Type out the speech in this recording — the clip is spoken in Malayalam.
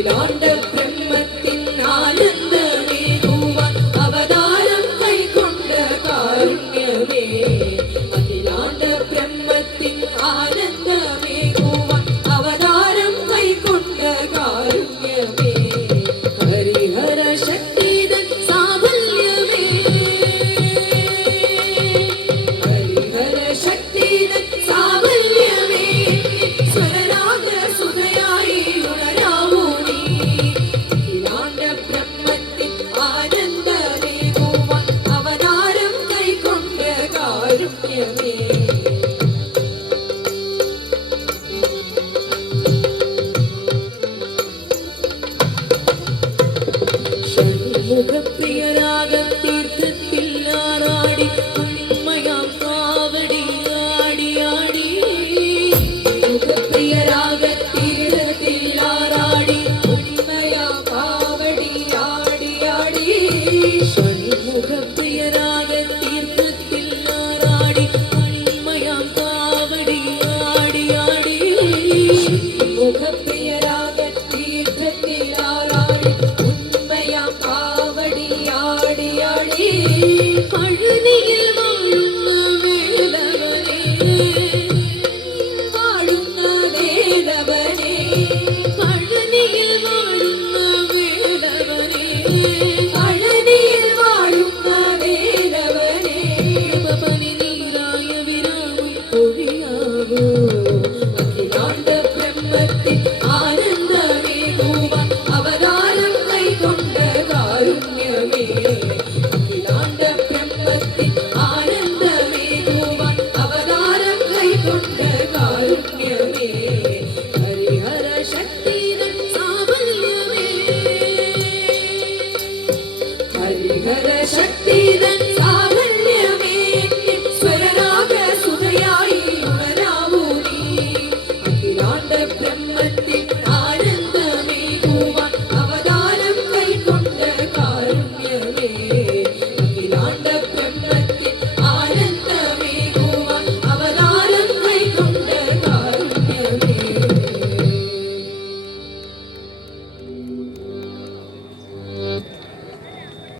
അഖിലാണ്ട ബ്രഹ്മത്തിൻ ആനന്ദമേകുവാൻ അവതാരം കൈക്കൊണ്ട കാരുണ്യമേ അഖിലാണ്ട ബ്രഹ്മത്തിൻ ആനന്ദമേകുവാൻ അവതാരം കൈക്കൊണ്ട കാരുണ്യമേ ഹരിഹര ശക്തിതൻ സാഫല്യമേ ഹരിഹര ശക്തിതൻ സാഫല്യമേ സ്വരരാഗ സുധയായി ഉണരാവൂ നീ അഖിലാണ്ട ബ്രഹ്മത്തിൻ ആനന്ദമേകുവാൻ അവതാരം കൈക്കൊണ്ട കാരുണ്യമേ ഷൺമുഖപ്രിയരാഗ തീർത്ഥത്തിൽ ആറാടി ഉണ്മയാം കാവടി ആടി ആടി മുഖപ്രിയരാഗ തീർത്ഥത്തിൽ ആറാടി ഉണ്മയാം കാവടി ആടി ആടി ഷൺമുഖപ്രിയരാഗ തീർത്ഥത്തിൽ ആറാടി ഉണ്മയാം കാവടി ആടി ആടി മുഖപ്രിയരാഗ തീർത്ഥത്തിൽ ആറാടി ഉണ്മയാം കാവടി ആടി ആടി പഴനിയിൽ വാഴുന്ന വേലവനേ വാഴുന്ന വേലവനേ പഴനിയിൽ വാഴുന്ന വേലവനേ പഴനിയിൽ വാഴുന്ന വേലവനേ പനിനീരായ വിരാമം പൊഴിയാവൂ അഖിലാണ്ട ബ്രഹ്മത്തിൻ ആനന്ദമേകുവാൻ അവതാരം കൈക്കൊണ്ട കാരുണ്യമേ അഖിലാണ്ട ബ്രഹ്മത്തിൻ ആനന്ദമേകുവാൻ അവതാരം കൈക്കൊണ്ട കാരുണ്യമേ ഹരിഹര ശക്തിതൻ സാഫല്യമേ ഹരിഹര ശക്തിതൻ സാഫല്യമേ സ്വരരാഗ സുധയായി ഉണരാവൂ നീ അഖിലാണ്ട ബ്രഹ്മത്തിൻ